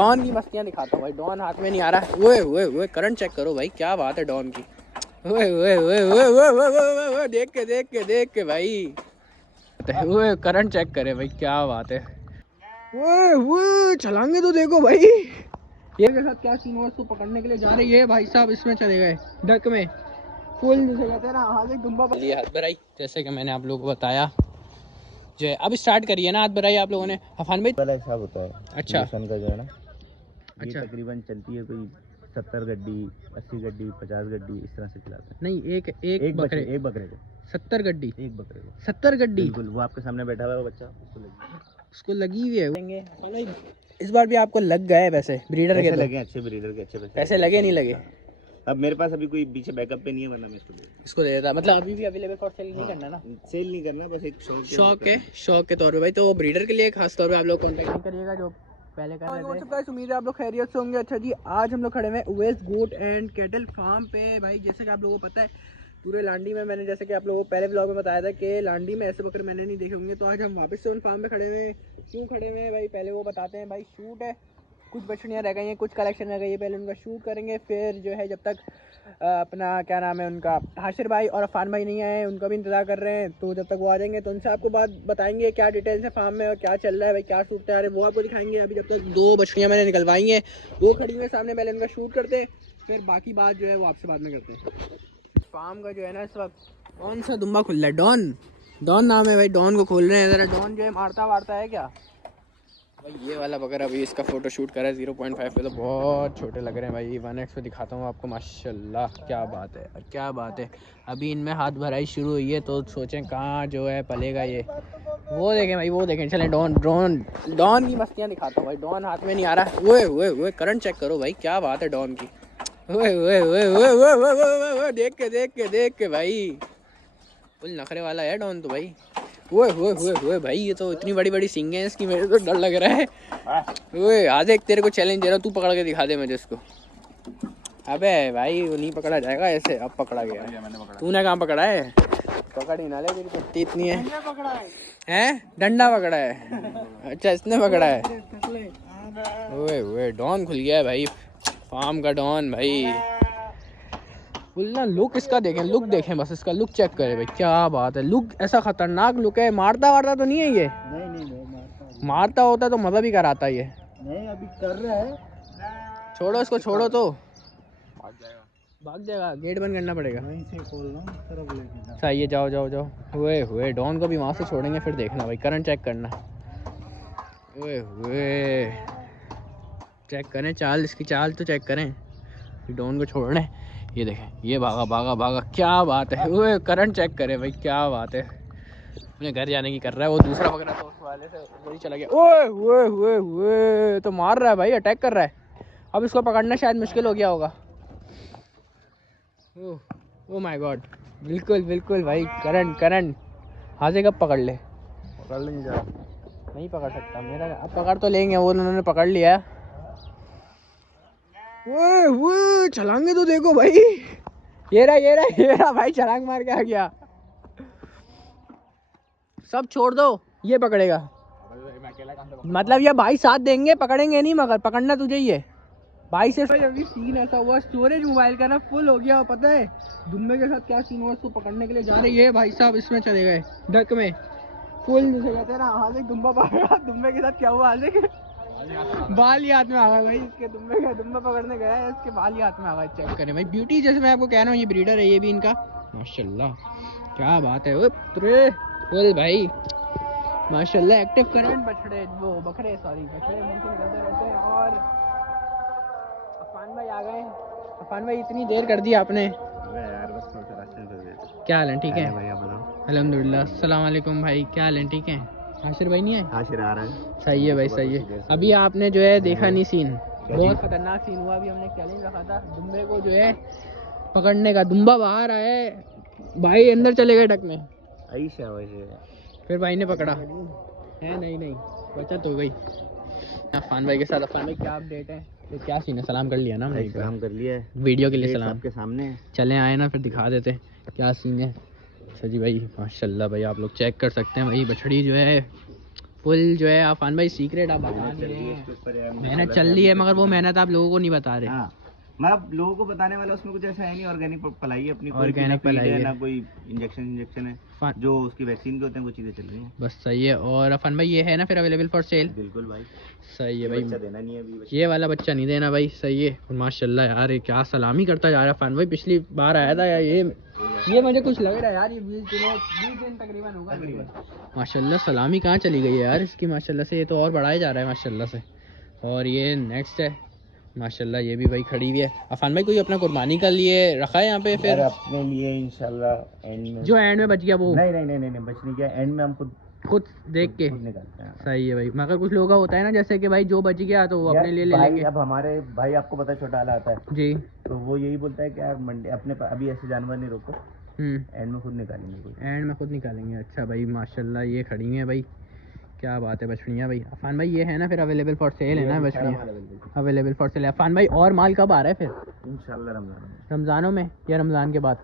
Don की मस्तियाँ दिखाता हूँ भाई। डॉन हाथ में नहीं आ रहा। ओए ओए ओए करंट चेक करो भाई, क्या बात है डॉन की। ओए ओए ओए ओए ओए देख के भाई। ओए करंट चेक करे भाई, क्या बात है। ओए ओए छलांगे तो देखो भाई। ये के साथ क्या सीन हुआ, उसको पकड़ने के लिए जा रही है भाई साहब, इसमें चले गए डक में। फुल जिसे कहते हैं ना, हाथ एक दुम्बा लिया हाथ भराई, जैसे कि मैंने आप लोगों को बताया जो है। अब स्टार्ट करिए ना हाथ भराई आप लोगों ने। अफान भाई वाला हिसाब होता है अच्छा मिशन का जो है ना, ये अच्छा तकरीबन चलती है कोई 70 गड्डी, 80 गड्डी, 50 गड्डी, इस तरह से चलाते हैं। नहीं, एक बकरे, एक बकरे को 70 गड्डी, एक बकरे को 70 गड्डी बिल्कुल। वो आपके सामने बैठा हुआ है बच्चा, उसको लगी हुई है। इस बार भी आपको लग गए वैसे ब्रीडर के, तो लगे अच्छे ब्रीडर के, अच्छे पैसे लगे नहीं लगे। अब मेरे पास अभी कोई पीछे बैकअप पे नहीं है, वरना मैं इसको दे देता, मतलब अभी भी अवेलेबल फॉर सेल नहीं करना ना, सेल नहीं करना, बस एक शौक के तौर पे भाई। तो ब्रीडर के लिए खास तौर पे आप लोग कॉन्टैक्ट नहीं करिएगा जो पहले कर रहे थे। उम्मीद है आप लोग खैरियत से होंगे। अच्छा जी, आज हम लोग खड़े हैं Owais goat and cattle farm पे भाई। जैसे कि आप लोगों को पता है पूरे लांडी में, मैंने जैसे कि आप लोगों को पहले व्लॉग में बताया था कि लांडी में ऐसे बकरे मैंने नहीं देखे होंगे। तो आज हम वापस से उन फार्म पे खड़े हुए हैं। क्यों खड़े हुए हैं भाई, पहले वो बताते हैं भाई। शूट है, कुछ बछड़ियाँ रह गई हैं, कुछ कलेक्शन रह गई है, पहले उनका शूट करेंगे। फिर जो है जब तक अपना क्या नाम है उनका, हाशिर भाई और अफान भाई नहीं आए, उनका भी इंतजार कर रहे हैं। तो जब तक वो आ जाएंगे तो उनसे आपको बात बताएंगे क्या डिटेल्स है फार्म में और क्या चल रहा है भाई, क्या शूट है वो आपको दिखाएंगे। अभी जब तक 2 बछड़ियाँ मैंने निकलवाई हैं, वो खड़ी हुई सामने, पहले उनका शूट करते हैं, फिर बाकी बात जो है वो आपसे बाद में करते हैं। फार्म का जो है ना इस वक्त कौन सा दुम्बा खुल रहा है, डॉन नाम है भाई। डॉन को खोल रहे हैं ज़रा। डॉन जो है मारता वारता है क्या भाई। ये वाला बकरा अभी इसका फ़ोटो शूट करा है 0.5 पे, तो बहुत छोटे लग रहे हैं भाई। 1x पे दिखाता हूँ आपको, माशाल्लाह क्या बात है, क्या बात है। अभी इनमें हाथ भराई शुरू हुई है, तो सोचें कहाँ जो है पलेगा ये। वो देखें भाई, वो देखें। चलें डॉन की मस्तियाँ दिखाता हूँ भाई। डॉन हाथ में नहीं आ रहा। ओए ओए ओए करंट चेक करो भाई, क्या बात है डॉन की। ओए ओए ओए ओए ओए ओए देख के भाई, फुल नखरे वाला है डॉन तो भाई। ओए भाई, ये तो इतनी बड़ी बड़ी सींगें हैं इसकी, मेरे तो डर लग रहा है। ओए आ देख, तेरे को चैलेंज दे रहा हूँ, तू पकड़ के दिखा दे मुझे इसको। अबे भाई वो नहीं पकड़ा जाएगा ऐसे। अब पकड़ा गया, तूने कहाँ पकड़ा है? पकड़ ही ना ले, तेरी कुत्ती इतनी है। हैं डंडा पकड़ा है? अच्छा इसने पकड़ा है। ओए डॉन खुल गया है भाई, फार्म का डॉन भाई। ना लुक इसका देखें, लुक देखें बस, इसका लुक चेक करें भाई, क्या बात है। लुक ऐसा खतरनाक लुक है। मारता वारता तो नहीं है ये? नहीं मारता होता तो मजा भी कराता ये। नहीं अभी कर रहा है। छोड़ो इसको, छोड़ो तो भाग जाएगा। गेट बंद करना पड़ेगा। वहीं से खोलना, तरफ लेके सही है, जाओ। ओए डॉन को भी वहाँ से छोड़ेंगे, फिर देखना भाई, करंट चेक करना। ओए चेक करें चाल, इसकी चाल तो चेक करें। डॉन को छोड़ रहे हैं, ये देखें, ये भागा, क्या बात है। ओए करंट चेक करे भाई, क्या बात है। अपने घर जाने की कर रहा है। वो दूसरा बकरा तो उस वाले से वही चला गया। ओए तो मार रहा है भाई, अटैक कर रहा है। अब इसको पकड़ना शायद मुश्किल हो गया होगा। ओ माय गॉड, बिल्कुल भाई। करंट हाथ से कब पकड़ ले? पकड़ लेंगे जा, नहीं पकड़ सकता मेरा। अब पकड़ तो लेंगे, वो उन्होंने पकड़ लिया। वो छलांगे तो देखो भाई। ये रहा भाई, छलांग मार के आ गया। सब छोड़ दो, ये पकड़ेगा। मतलब ये भाई साथ देंगे, पकड़ेंगे नहीं, मगर पकड़ना तुझे ही है भाई से। भाई अभी सीन ऐसा हुआ, स्टोरेज मोबाइल का ना फुल हो गया। पता है दुम्बे के साथ क्या सीन हुआ? उसको पकड़ने के लिए जा रही है भाई साहब, इसमें चले गए डक में। फुल जिसे कहते हैं ना, हाल दुम्बा पकड़ा। दुम्बे के साथ क्या हुआ? हाल बाल ही हाथ में आ गया भाई इसके। दुम्बा पकड़ने गया है, इसके बाल ही हाथ में आ गए। चेक करें भाई, ब्यूटी जैसे मैं आपको कह रहा हूँ, ये ब्रीडर है ये भी इनका, माशाल्लाह क्या बात है। फुल भाई माशाल्लाह, एक्टिव करंट बछड़े, वो बकरे सॉरी बछड़े मुंह से निकलते रहते हैं। और अफान भाई आ गए। अफान भाई इतनी देर कर दी आपने यार, बस थोड़ा सा रास्ते में। क्या हाल है? ठीक है भैया बताओ। अल्हम्दुलिल्लाह। अस्सलाम वालेकुम भाई, क्या हाल है? ठीक है। हाशिर भाई नहीं है? हाशिर आ रहा है। सही है भाई, सही है। अभी आपने जो है देखा नहीं सीन, बहुत खतरनाक सीन हुआ। अभी हमने चैलेंज रखा था दुम्बे को जो है पकड़ने का। दुम्बा बाहर आए भाई, अंदर चले गए डक में। फिर भाई ने पकड़ा है। नहीं बचत हो गई। अफान भाई के साथ। अफान भाई क्या अपडेट है? तो क्या सीन है? सलाम कर लिया ना? सलाम कर लिया है, वीडियो के लिए सलाम आपके सामने। चले आए ना, फिर दिखा देते क्या सीन है। अच्छा जी भाई, माशाल्लाह भाई, आप लोग चेक कर सकते हैं भाई, बछड़ी जो है फुल जो है अफान भाई सीक्रेट आप बता चल रहे रही है हैं। इसके ऊपर यार, मेहनत चल रही है मगर वो मेहनत आप लोगों को नहीं बता रहे। हाँ मतलब लोगों को बताने वाला उसमें कुछ ऐसा है नहीं, ऑर्गेनिक पलाई है अपनी, कोई Organic बिना feed पलाई है। ना कोई इंजेक्शन है, जो उसकी वैक्सीन के होते हैं वो चीज़ें चल रही हैं। बस सही है। और अफान भाई ये है ना फिर अवेलेबल फॉर सेल? बिल्कुल भाई, सही है ये भाई, बच्चा देना नहीं है अभी, ये वाला बच्चा नहीं देना भाई। सही है। और माशाल्लाह यार ये क्या सलामी करता जा रहा है अफान भाई। पिछली बार आया था यार ये मुझे कुछ लग रहा है यार, ये 20 दिन तकरीबन होगा। माशाल्लाह सलामी कहाँ चली गई है यार इसकी, माशाल्लाह से ये तो और बढ़ाया जा रहा है माशाल्लाह से। और ये नेक्स्ट है माशाल्लाह, ये भी भाई खड़ी हुई है। अफान भाई कोई अपना कुर्बानी का लिए रखा है यहाँ पे फिर? अपने लिए इंशाल्लाह एंड में, जो एंड में बच गया वो? नहीं बचने क्या, एंड में हम खुद देख के निकालते हैं। सही है भाई। मगर कुछ लोगों का होता है ना जैसे कि भाई जो बच गया तो वो अपने लिए ले लेंगे। अब हमारे भाई आपको पता है छोटा वाला आता है जी, तो वो यही बोलता है कि यार मंडी अपने अभी ऐसे जानवर नहीं रोको, एंड में खुद निकालेंगे कोई। एंड में खुद निकालेंगे। अच्छा भाई माशाल्लाह ये खड़ी हैं भाई, क्या बात है बछड़ियाँ भाई। अफान भाई ये है ना फिर अवेलेबल फॉर सेल है ना बछड़ियाँ? अवेलेबल फॉर सेल है अफान भाई। और माल कब आ रहा है फिर? इंशाल्लाह रमजान में। रमज़ानों में या रमज़ान के बाद?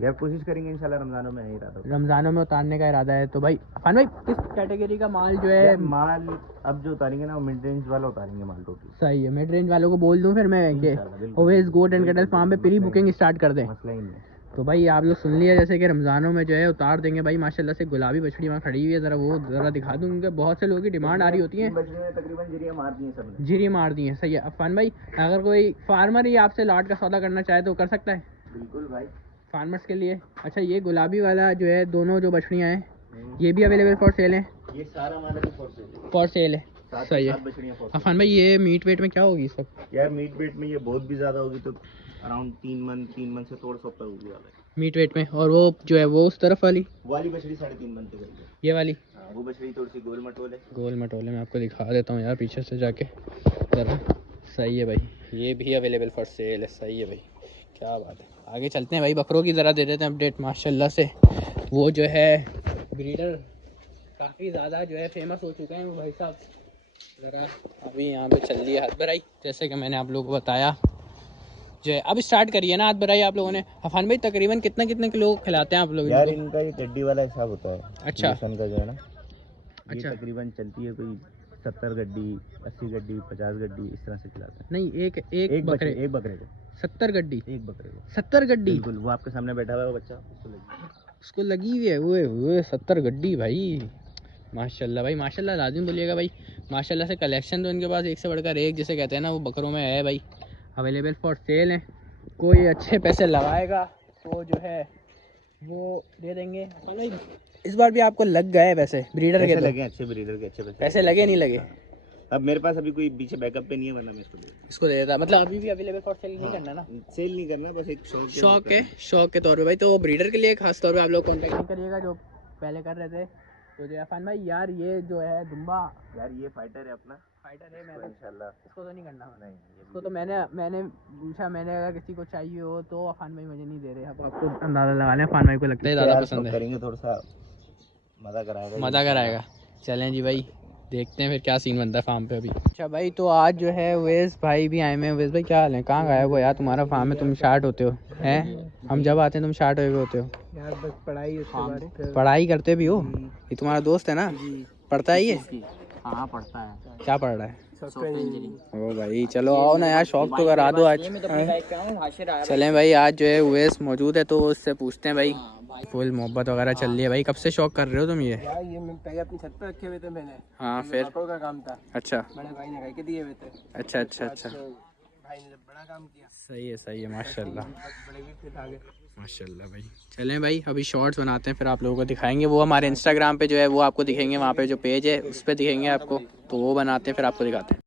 यार कोशिश करेंगे इंशाल्लाह रमजानों में, नहीं इरादा। रमज़ानों में उतारने का इरादा है। तो भाई अफान भाई किस कैटेगरी का माल जो है? माल अब जो उतारेंगे ना वो मिड रेंज वाला उतारेंगे माल टोटल। सही है। मिड रेंज वालों को बोल दूं फिर मैं कि इंशाल्लाह, बिल्कुल। Owais goat and cattle farm पे प्री बुकिंग स्टार्ट कर दें। मसला ही नहीं है। तो भाई आप लोग सुन लिया जैसे कि रमज़ानों में जो है उतार देंगे भाई। माशाल्लाह से गुलाबी बछड़ी वहाँ खड़ी हुई है, ज़रा दिखा दूँ क्योंकि बहुत से लोगों की डिमांड आ रही होती है। तकरीबन जीरियाँ मार दी हैं सबने। जीरी मार दी है। सही है अफान भाई। अगर कोई फार्मर ही आपसे लॉट का सौदा करना चाहे तो कर सकता है? बिल्कुल भाई, फार्मर्स के लिए। अच्छा ये गुलाबी वाला जो है दोनों जो बछड़ियाँ हैं ये भी अवेलेबल फॉर सेल हैं? ये सारा माल अभी फॉर सेल है। सही है अफान भाई। ये मीट वेट में क्या होगी इस वक्त? यार मीट वेट में ये बहुत भी ज़्यादा होगी तो अराउंड 3 मन से थोड़ा सा ऊपर होगी वाला है मीट वेट में। और वो जो है वो उस तरफ वाली बछड़ी 3.5 मन तक होगी। ये वाली? हाँ, वो बछड़ी थोड़ी सी गोल मटोल है। गोल मटोले मैं आपको दिखा देता हूँ यार पीछे से जाके जरा। सही है भाई, ये भी अवेलेबल फॉर सेल है। सही है भाई, क्या बात है। आगे चलते हैं भाई, बकरों की ज़रा दे देते हैं अपडेट। माशाल्लाह से वो जो है ब्रीडर काफ़ी ज़्यादा जो है फेमस हो चुके हैं वो भाई साहब। ज़रा अभी यहाँ पे चल रही है हाथ भराई, जैसे कि मैंने आप लोगों को बताया जो है। अब स्टार्ट करिए ना हाथ भराई आप लोगों ने। अफान भाई तकरीबन कितने किलो खिलाते हैं आप लोग? यार इनका ये गड्डी वाला हिसाब होता है। अच्छा का जो है ना, अच्छा। ये तकरीबन चलती है कोई 70 गड्डी, 80 गड्डी, 50 गड्डी इस तरह से खिलाते हैं। नहीं एक बकरे को 70 गड्डी? एक बकरे को 70 गड्डी? बिल्कुल, वो आपके सामने बैठा हुआ है वो बच्चा, उसको लगी हुई है वो 70 गड्डी भाई। माशाल्लाह भाई माशाल्लाह लाजिम बोलिएगा भाई। माशाल्लाह से कलेक्शन तो इनके पास एक से बढ़कर एक, जिसे कहते हैं ना वो बकरों में है भाई। अवेलेबल फॉर सेल है। कोई अच्छे पैसे लगाएगा तो जो है वो दे देंगे। भाई इस बार भी आपको लग गए वैसे ब्रीडर के? लगे अच्छे ब्रीडर के, अच्छे पैसे लगे नहीं लगे? अब मेरे पास अभी कोई पीछे बैकअप पे नहीं है, वरना मैं इसको दे देता। मतलब अभी भी अवेलेबल फॉर सेल नहीं करना ना? सेल नहीं करना, बस एक शौक के तौर पे भाई। तो ब्रीडर के लिए खास तौर पे आप लोग कॉन्टेक्ट नहीं करिएगा जो पहले कर रहे थे। तो जो अफान भाई यार ये जो है दुम्बा, यार ये फाइटर है अपना, फाइटर है। मैं इंशाल्लाह इसको तो नहीं करना। नहीं इसको तो मैंने पूछा, मैंने अगर किसी को चाहिए हो तो अफान भाई मुझे नहीं दे रहे। अब आपको अंदाज़ा लगा लें अफान भाई को लगता है ज़्यादा पसंद है। करेंगे थोड़ा सा मज़ा कराएगा। चलें जी भाई, देखते हैं फिर क्या सीन बनता है फार्म पे अभी। अच्छा भाई तो आज जो है उवैस भाई भी आए हैं। उवैस भाई क्या हाल है? कहाँ गायब हो यार? तुम्हारा फार्म है, तुम शार्ट होते हो हैं? हम जब आते हैं तुम शार्ट हुए होते हो यार। बस पढ़ाई उसके बाद पढ़ाई करते भी हो? ये तुम्हारा दोस्त है ना? पढ़ता है ये? हाँ पढ़ता है। क्या पढ़ रहा है? Software engineering. ओ भाई चलो आओ ना यार, शौक तो करा दो आज। चलें भाई, आज जो है उवैस मौजूद है तो उससे पूछते हैं भाई। फुल मोहब्बत वगैरह चल रही है भाई। कब से शौक कर रहे हो तुम ये? यार ये मैं पहले अपनी छत पे रखे हुए थे मैंने। हाँ फिर? ऑटो का काम था। अच्छा बड़े भाई ने कह के दिए हुए थे। अच्छा अच्छा अच्छा। भाई ने जब बड़ा काम किया। सही है माशाल्लाह बड़े भी फिर आगे माशाल्लाह भाई। चलें भाई अभी शॉर्ट्स बनाते हैं, फिर आप लोगों को दिखाएंगे। वो हमारे इंस्टाग्राम पे जो है वो आपको दिखेंगे, वहाँ पे जो पेज है उस पर दिखेंगे आपको, तो वो बनाते हैं फिर आपको दिखाते हैं।